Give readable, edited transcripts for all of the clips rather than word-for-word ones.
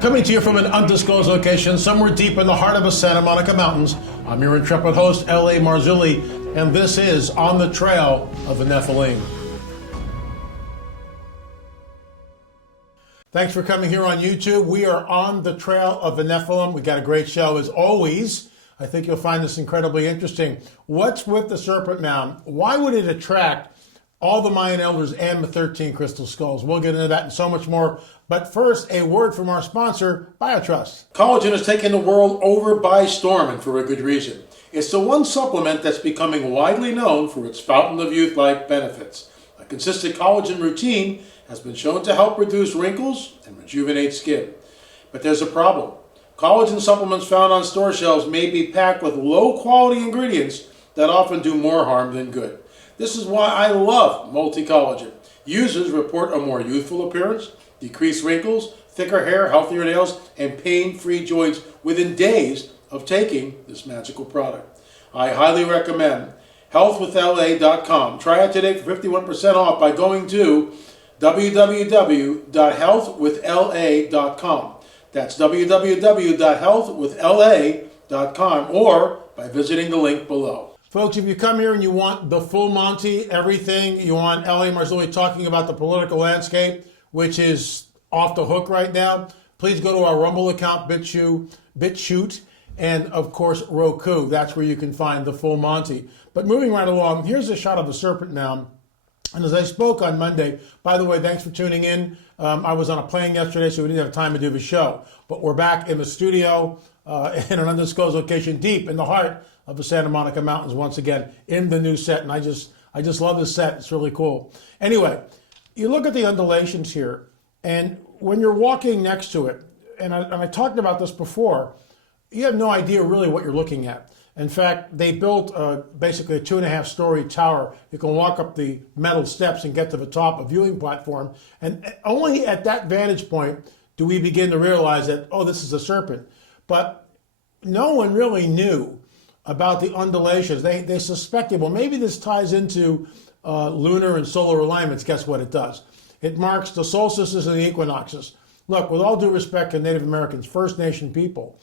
Coming to you from an undisclosed location somewhere deep in the heart of the Santa Monica Mountains, I'm your intrepid host, L.A. Marzulli, and this is On the Trail of the Nephilim. Thanks for coming here on YouTube. We are on the trail of the Nephilim. We got a great show as always. I think you'll find this incredibly interesting. What's with the Serpent Mound? Why would it attract all the Mayan elders and the 13 crystal skulls? We'll get into that and so much more. But first, a word from our sponsor, BioTrust. Collagen has taken the world over by storm, and for a good reason. It's the one supplement that's becoming widely known for its fountain of youth-like benefits. A consistent collagen routine has been shown to help reduce wrinkles and rejuvenate skin. But there's a problem. Collagen supplements found on store shelves may be packed with low-quality ingredients that often do more harm than good. This is why I love multi-collagen. Users report a more youthful appearance, decreased wrinkles, thicker hair, healthier nails, and pain-free joints within days of taking this magical product. I highly recommend healthwithla.com. Try it today for 51% off by going to www.healthwithla.com. That's www.healthwithla.com or by visiting the link below. Folks, if you come here and you want the full Monty, everything, you want L.A. Marzulli talking about the political landscape, which is off the hook right now, please go to our Rumble account, Bitchute, and of course, Roku. That's where you can find the full Monty. But moving right along, here's a shot of the Serpent Mound. And as I spoke on Monday, by the way, thanks for tuning in. I was on a plane yesterday, so we didn't have time to do the show. But we're back in the studio in an undisclosed location deep in the heart of the Santa Monica Mountains once again in the new set. And I just love this set. It's really cool. Anyway, you look at the undulations here, and when you're walking next to it, and I talked about this before, you have no idea really what you're looking at. In fact, they built basically a 2.5-story tower. You can walk up the metal steps and get to the top, a viewing platform. And only at that vantage point do we begin to realize that, oh, this is a serpent. But no one really knew about the undulations. They suspected, well, maybe this ties into lunar and solar alignments. Guess what it does? It marks the solstices and the equinoxes. Look, with all due respect to Native Americans, First Nation people,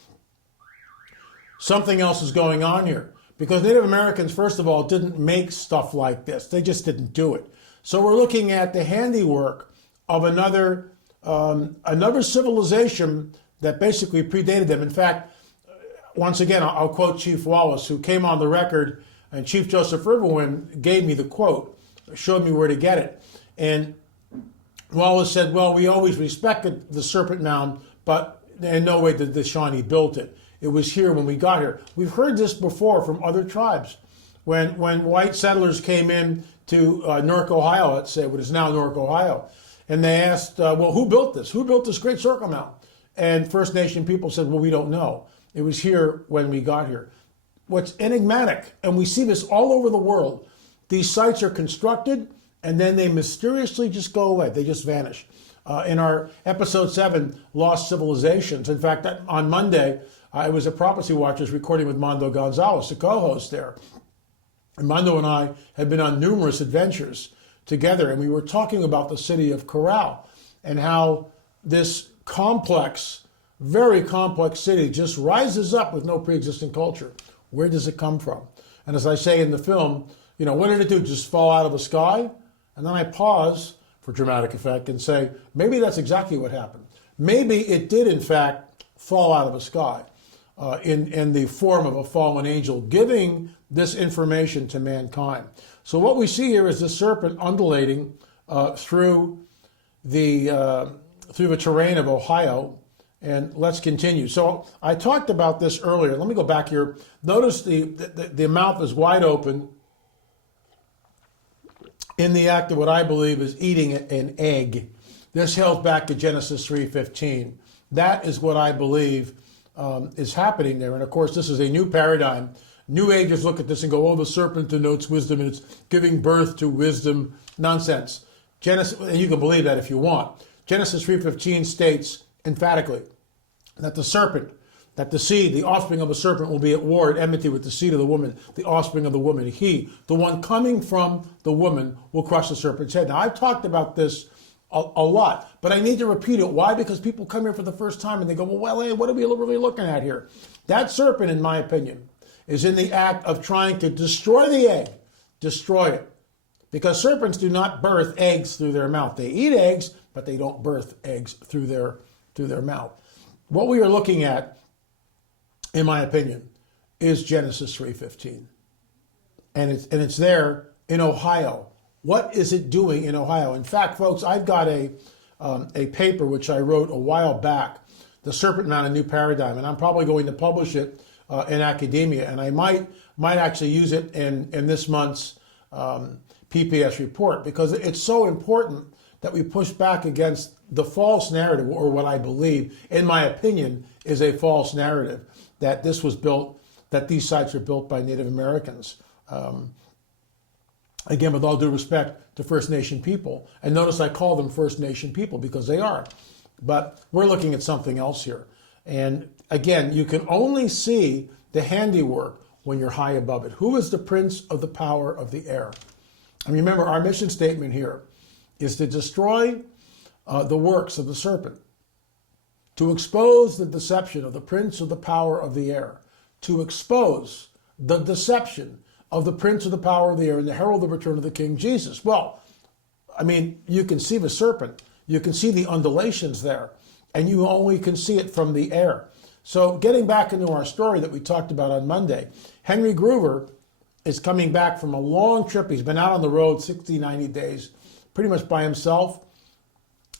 something else is going on here. Because Native Americans, first of all, didn't make stuff like this. They just didn't do it. So we're looking at the handiwork of another civilization that basically predated them. In fact, once again, I'll quote Chief Wallace, who came on the record, and Chief Joseph Riverwind gave me the quote, showed me where to get it. And Wallace said, well, we always respected the Serpent Mound, but in no way did the Shawnee build it. It was here when we got here. We've heard this before from other tribes. When white settlers came in to Newark, Ohio, let's say, what is now Newark, Ohio, and they asked, well, who built this? Who built this great circle mound? And First Nation people said, well, we don't know. It was here when we got here. What's enigmatic, and we see this all over the world, these sites are constructed, and then they mysteriously just go away. They just vanish. In our episode 7, Lost Civilizations, in fact, on Monday, I was at Prophecy Watchers recording with Mondo Gonzalez, the co-host there. And Mondo and I had been on numerous adventures together, and we were talking about the city of Corral and how this complex, very complex city just rises up with no pre-existing culture. Where does it come from? And as I say in the film, what did it do? Just fall out of the sky? And then I pause for dramatic effect and say, maybe that's exactly what happened. Maybe it did, in fact, fall out of the sky in the form of a fallen angel, giving this information to mankind. So what we see here is the serpent undulating through the terrain of Ohio. And let's continue. So I talked about this earlier. Let me go back here. Notice the mouth is wide open in the act of what I believe is eating an egg. This hails back to Genesis 3:15. That is what I believe is happening there. And of course, this is a new paradigm. New Agers look at this and go, oh, the serpent denotes wisdom and it's giving birth to wisdom. Nonsense. Genesis, and you can believe that if you want. Genesis 3:15 states emphatically that the serpent, that the seed, the offspring of a serpent will be at war, at enmity with the seed of the woman, the offspring of the woman. He, the one coming from the woman, will crush the serpent's head. Now, I've talked about this a lot. But I need to repeat it. Why? Because people come here for the first time and they go, well, hey, what are we really looking at here? That serpent, in my opinion, is in the act of trying to destroy the egg, destroy it. Because serpents do not birth eggs through their mouth. They eat eggs, but they don't birth eggs through their mouth. What we are looking at, in my opinion, is Genesis 3:15. And it's there in Ohio. What is it doing in Ohio? In fact, folks, I've got a paper which I wrote a while back, The Serpent Mound, A New Paradigm, and I'm probably going to publish it in academia, and I might actually use it in this month's pp&s report, because it's so important that we push back against the false narrative, or what I believe, in my opinion, is a false narrative, that this was built, that these sites were built by Native Americans. Again, with all due respect to First Nation people, and notice I call them First Nation people because they are, but we're looking at something else here. And again, you can only see the handiwork when you're high above it. Who is the prince of the power of the air? And remember, our mission statement here is to destroy the works of the serpent, to expose the deception of the prince of the power of the air, to expose the deception of the prince of the power of the air and the herald of the return of the King Jesus. Well, I mean, you can see the serpent, you can see the undulations there, and you only can see it from the air. So getting back into our story that we talked about on Monday, Henry Groover is coming back from a long trip. He's been out on the road 60, 90 days, pretty much by himself,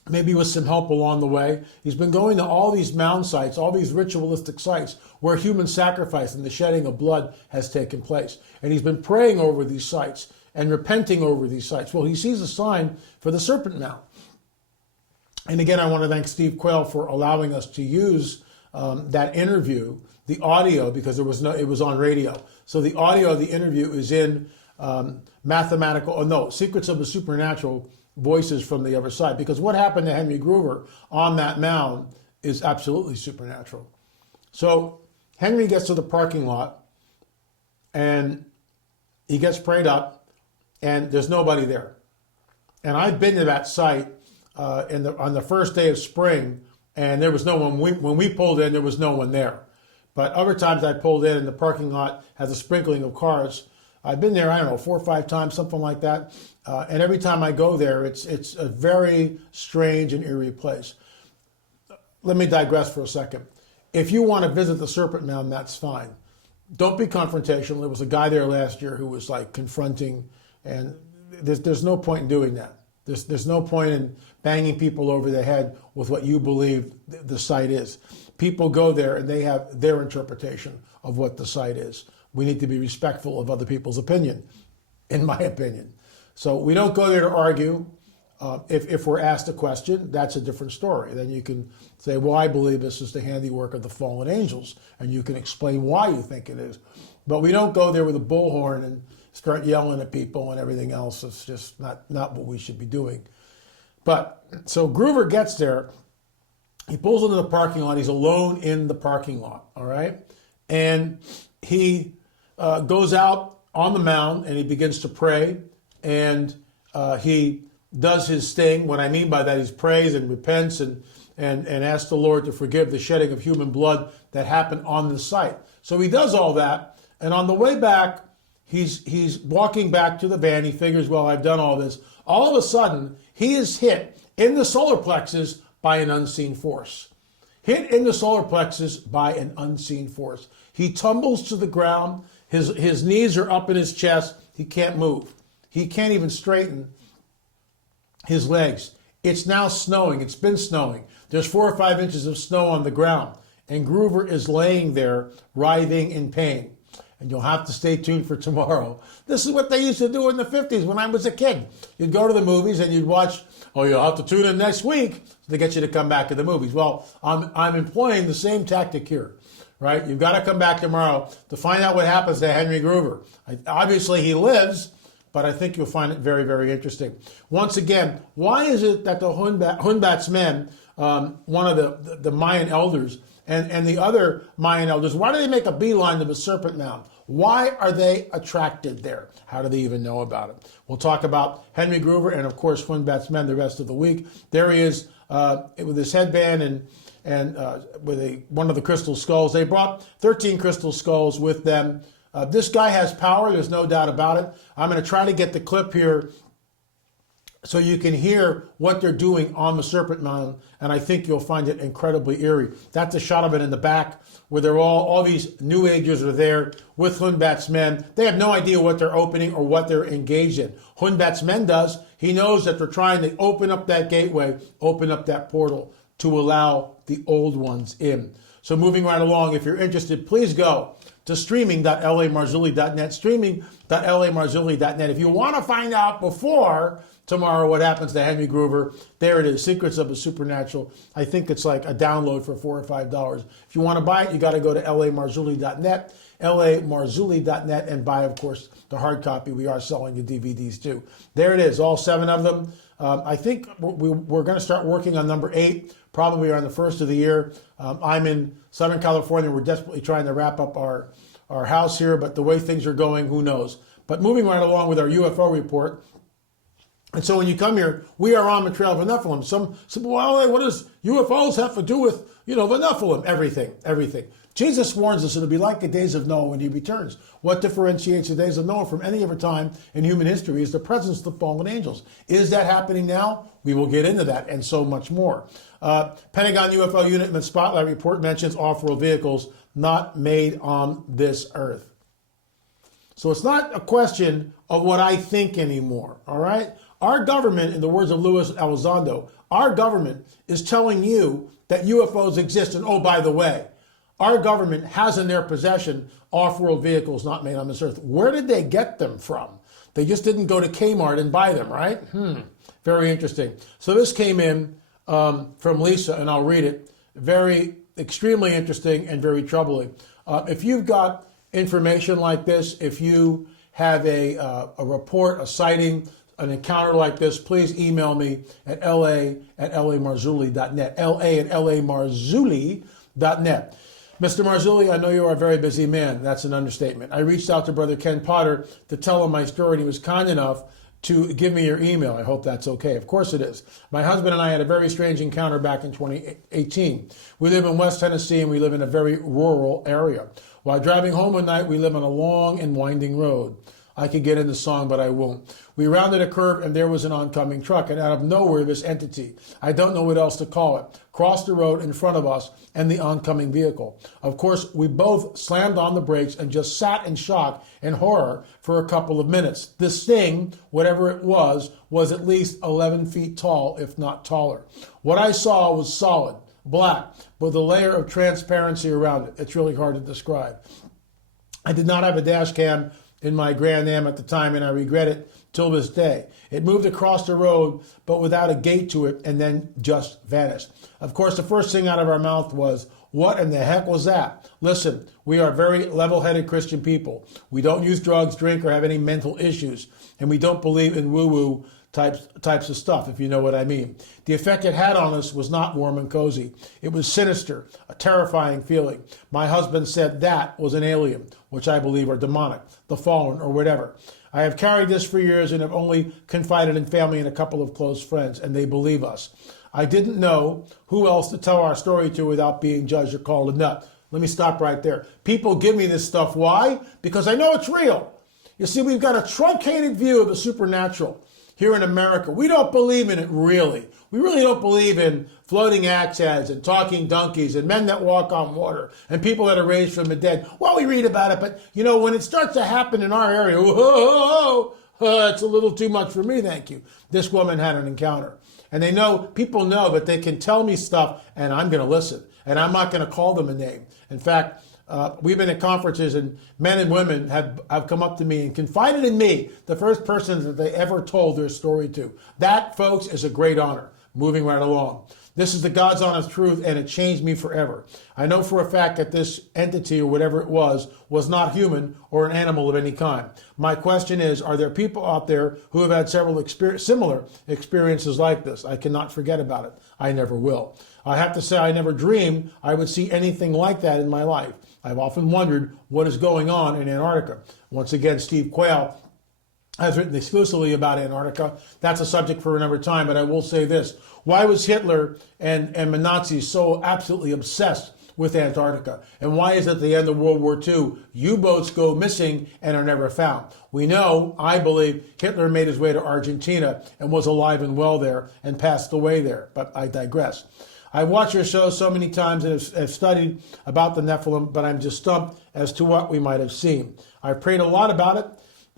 maybe with some help along the way. He's been going to all these mound sites, all these ritualistic sites where human sacrifice and the shedding of blood has taken place. And he's been praying over these sites and repenting over these sites. Well, he sees a sign for the serpent mound. And again, I want to thank Steve Quayle for allowing us to use that interview, the audio, because it was on radio. So the audio of the interview is in Secrets of the Supernatural, Voices from the Other Side. Because what happened to Henry Groover on that mound is absolutely supernatural. So Henry gets to the parking lot and he gets prayed up and there's nobody there. And I've been to that site on the first day of spring, and there was no one. When we pulled in, there was no one there. But other times I pulled in and the parking lot has a sprinkling of cars. I've been there, I don't know, 4 or 5 times, something like that. And every time I go there, it's a very strange and eerie place. Let me digress for a second. If you want to visit the Serpent Mound, that's fine. Don't be confrontational. There was a guy there last year who was like confronting, and there's no point in doing that. There's no point in banging people over the head with what you believe the site is. People go there and they have their interpretation of what the site is. We need to be respectful of other people's opinion, in my opinion. So we don't go there to argue. If we're asked a question, that's a different story. Then you can say, well, I believe this is the handiwork of the fallen angels, and you can explain why you think it is. But we don't go there with a bullhorn and start yelling at people and everything else. It's just not what we should be doing. But so Groover gets there. He pulls into the parking lot. He's alone in the parking lot, all right? And he goes out on the mound and he begins to pray, and he does his thing. What I mean by that, he prays and repents and asks the Lord to forgive the shedding of human blood that happened on the site. So he does all that, and on the way back, he's walking back to the van. He figures, well, I've done all this. All of a sudden, he is hit in the solar plexus by an unseen force. Hit in the solar plexus by an unseen force. He tumbles to the ground. His knees are up in his chest. He can't move. He can't even straighten his legs. It's now snowing. It's been snowing. There's 4 or 5 inches of snow on the ground. And Groover is laying there, writhing in pain. And you'll have to stay tuned for tomorrow. This is what they used to do in the 50s when I was a kid. You'd go to the movies and you'd watch, oh, you'll have to tune in next week to get you to come back to the movies. Well, I'm employing the same tactic here, right? You've got to come back tomorrow to find out what happens to Henry Groover. Obviously, he lives, but I think you'll find it very, very interesting. Once again, why is it that the Hunbat's men, one of the Mayan elders, and the other Mayan elders, why do they make a beeline to the Serpent Mound? Why are they attracted there? How do they even know about it? We'll talk about Henry Groover and, of course, Hunbat's men the rest of the week. There he is with his headband and with one of the crystal skulls. They brought 13 crystal skulls with them. This guy has power. There's no doubt about it. I'm going to try to get the clip here so you can hear what they're doing on the Serpent Mountain, and I think you'll find it incredibly eerie. That's a shot of it in the back where they're all these New Agers are there with Hunbat's men. They have no idea what they're opening or what they're engaged in. Hunbat's men does. He knows that they're trying to open up that gateway, open up that portal to allow the old ones in. So moving right along, if you're interested, please go to streaming.lamarzulli.net, streaming.lamarzulli.net. If you want to find out before tomorrow what happens to Henry Groover, there it is, Secrets of the Supernatural. I think it's like a download for $4 or $5. If you want to buy it, you got to go to lamarzulli.net, lamarzulli.net, and buy, of course, the hard copy. We are selling the DVDs too. There it is, all 7 of them. I think we're going to start working on number 8, probably around the first of the year. I'm in Southern California. We're desperately trying to wrap up our house here, but the way things are going, who knows? But moving right along with our UFO report. And so when you come here, we are on the trail of the Nephilim. Some people, well, what does UFOs have to do with, the Nephilim? Everything. Jesus warns us it'll be like the days of Noah when he returns. What differentiates the days of Noah from any other time in human history is the presence of the fallen angels. Is that happening now? We will get into that and so much more. Pentagon UFO unit in the Spotlight report mentions off-world vehicles not made on this earth. So it's not a question of what I think anymore, all right? Our government, in the words of Louis Elizondo, our government is telling you that UFOs exist. And oh, by the way, our government has in their possession off-world vehicles not made on this earth. Where did they get them from? They just didn't go to Kmart and buy them, right? Very interesting. So this came in from Lisa, and I'll read it. Extremely interesting and very troubling. If you've got information like this, if you have a report, a sighting, an encounter like this, please email me at la@lamarzulli.net, la@lamarzulli.net. Mr. Marzulli, I know you are a very busy man. That's an understatement. I reached out to Brother Ken Potter to tell him my story, and he was kind enough to give me your email. I hope that's okay. Of course it is. My husband and I had a very strange encounter back in 2018. We live in West Tennessee, and we live in a very rural area. While driving home one night, we live on a long and winding road. I could get in the song, but I won't. We rounded a curve, and there was an oncoming truck, and out of nowhere, this entity, I don't know what else to call it, crossed the road in front of us and the oncoming vehicle. Of course, we both slammed on the brakes and just sat in shock and horror for a couple of minutes. This thing, whatever it was at least 11 feet tall, if not taller. What I saw was solid, black, with a layer of transparency around it. It's really hard to describe. I did not have a dash cam in my Grand Am at the time, and I regret it till this day. It moved across the road, but without a gate to it, and then just vanished. Of course, the first thing out of our mouth was, what in the heck was that? Listen, we are very level-headed Christian people. We don't use drugs, drink, or have any mental issues, and we don't believe in woo-woo types of stuff, if you know what I mean. The effect it had on us was not warm and cozy. It was sinister, a terrifying feeling. My husband said that was an alien, which I believe are demonic, the fallen, or whatever. I have carried this for years and have only confided in family and a couple of close friends, and they believe us. I didn't know who else to tell our story to without being judged or called a nut. Let me stop right there. People give me this stuff. Why? Because I know it's real. You see, we've got a truncated view of the supernatural here in America. We don't believe in it, really. We really don't believe in floating axe heads and talking donkeys and men that walk on water and people that are raised from the dead. Well, we read about it, but, when it starts to happen in our area, whoa, it's a little too much for me, thank you. This woman had an encounter. And people know that they can tell me stuff, and I'm going to listen. And I'm not going to call them a name. In fact, we've been at conferences, and men and women have come up to me and confided in me, the first person that they ever told their story to. That, folks, is a great honor. Moving right along. This is the God's honest truth, and it changed me forever. I know for a fact that this entity, or whatever it was not human or an animal of any kind. My question is, are there people out there who have had several similar experiences like this? I cannot forget about it. I never will. I have to say, I never dreamed I would see anything like that in my life. I've often wondered what is going on in Antarctica. Once again, Steve Quayle has written exclusively about Antarctica. That's a subject for another time, but I will say this. Why was Hitler and the Nazis so absolutely obsessed with Antarctica? And why is it at the end of World War II, U-boats go missing and are never found? We know, I believe, Hitler made his way to Argentina and was alive and well there and passed away there, but I digress. I've watched your show so many times and have studied about the Nephilim, but I'm just stumped as to what we might have seen. I've prayed a lot about it,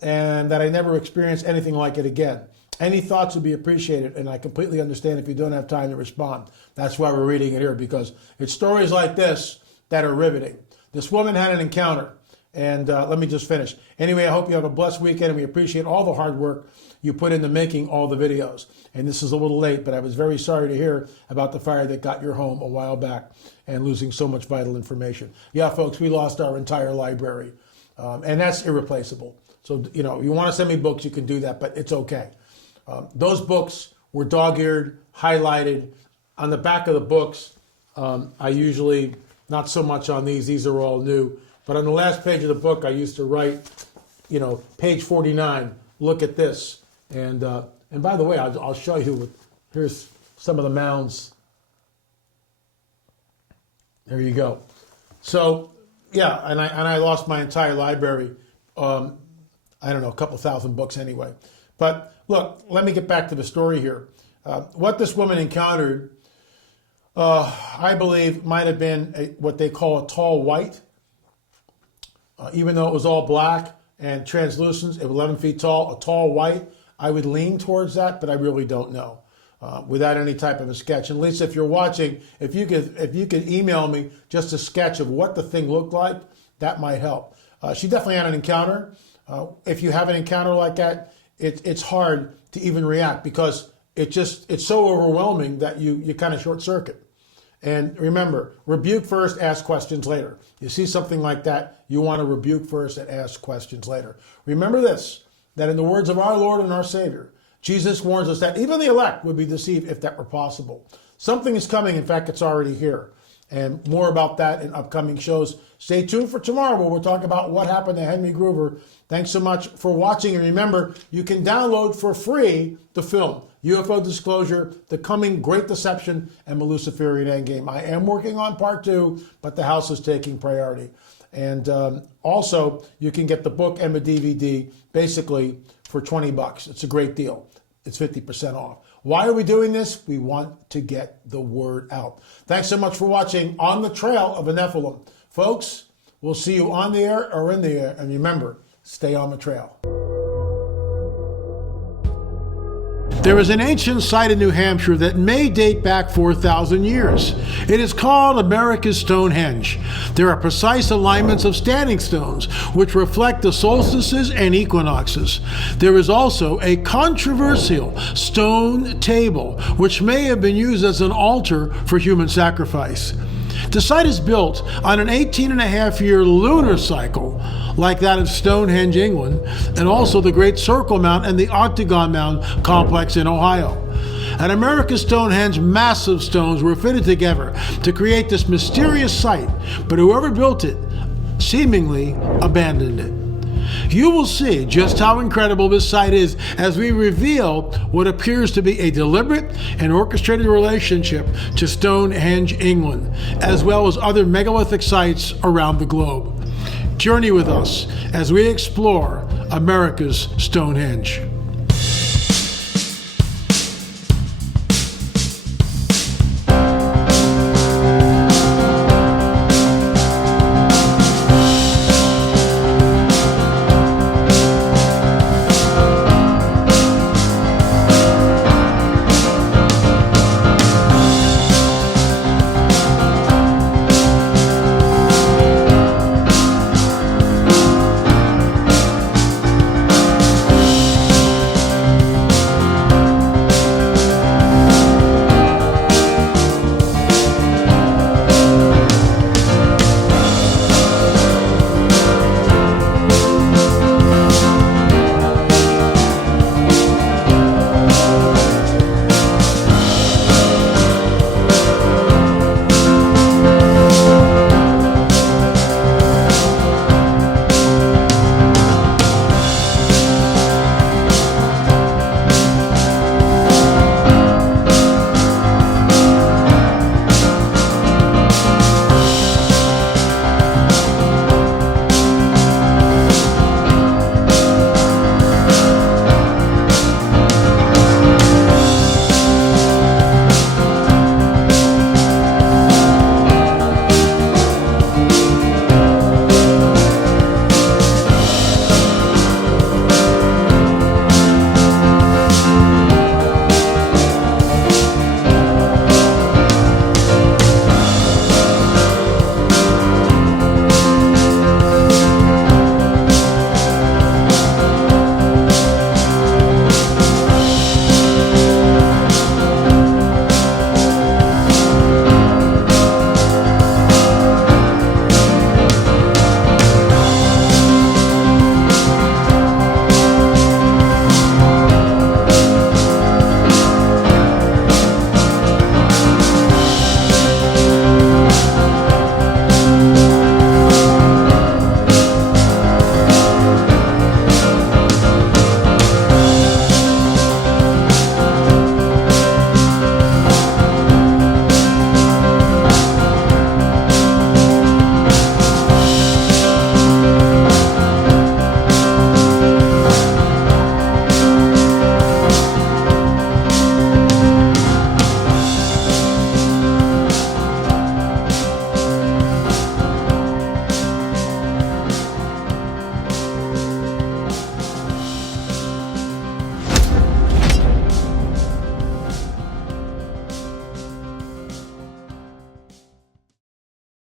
and that I never experience anything like it again. Any thoughts would be appreciated, and I completely understand if you don't have time to respond. That's why we're reading it here, because it's stories like this that are riveting. This woman had an encounter, and let me just finish. Anyway, I hope you have a blessed weekend, and we appreciate all the hard work you put into making all the videos. And this is a little late, but I was very sorry to hear about the fire that got your home a while back and losing so much vital information. Yeah, folks, we lost our entire library, and that's irreplaceable. So, you know, you want to send me books, you can do that, but it's okay. Those books were dog-eared, highlighted. On the back of the books, I usually, not so much on these are all new, but on the last page of the book, I used to write, you know, page 49, look at this. And by the way, I'll show you, here's some of the mounds. There you go. So, yeah, and I lost my entire library. I don't know, a couple thousand books anyway. But look, let me get back to the story here. What this woman encountered, I believe, might have been what they call a tall white. Even though it was all black and translucent, it was 11 feet tall, a tall white. I would lean towards that, but I really don't know. Without any type of a sketch. And Lisa, if you're watching, if you could email me just a sketch of what the thing looked like, that might help. She definitely had an encounter. If you have an encounter like that, it's hard to even react because it's so overwhelming that you kind of short circuit. And remember, rebuke first, ask questions later. You see something like that, you want to rebuke first and ask questions later. Remember this, that in the words of our Lord and our Savior, Jesus warns us that even the elect would be deceived if that were possible. Something is coming. In fact, it's already here. And more about that in upcoming shows. Stay tuned for tomorrow where we'll talk about what happened to Henry Groover. Thanks so much for watching. And remember, you can download for free the film, UFO Disclosure, The Coming Great Deception, and the Luciferian Endgame. I am working on part 2, but the house is taking priority. And also, you can get the book and the DVD basically for $20. It's a great deal. It's 50% off. Why are we doing this? We want to get the word out. Thanks so much for watching On the Trail of the Nephilim. Folks, we'll see you on the air or in the air. And remember, stay on the trail. There is an ancient site in New Hampshire that may date back 4,000 years. It is called America's Stonehenge. There are precise alignments of standing stones, which reflect the solstices and equinoxes. There is also a controversial stone table, which may have been used as an altar for human sacrifice. The site is built on an 18-and-a-half-year lunar cycle, like that of Stonehenge, England, and also the Great Circle Mound and the Octagon Mound complex in Ohio. At America's Stonehenge, massive stones were fitted together to create this mysterious site, but whoever built it seemingly abandoned it. You will see just how incredible this site is as we reveal what appears to be a deliberate and orchestrated relationship to Stonehenge, England, as well as other megalithic sites around the globe. Journey with us as we explore America's Stonehenge.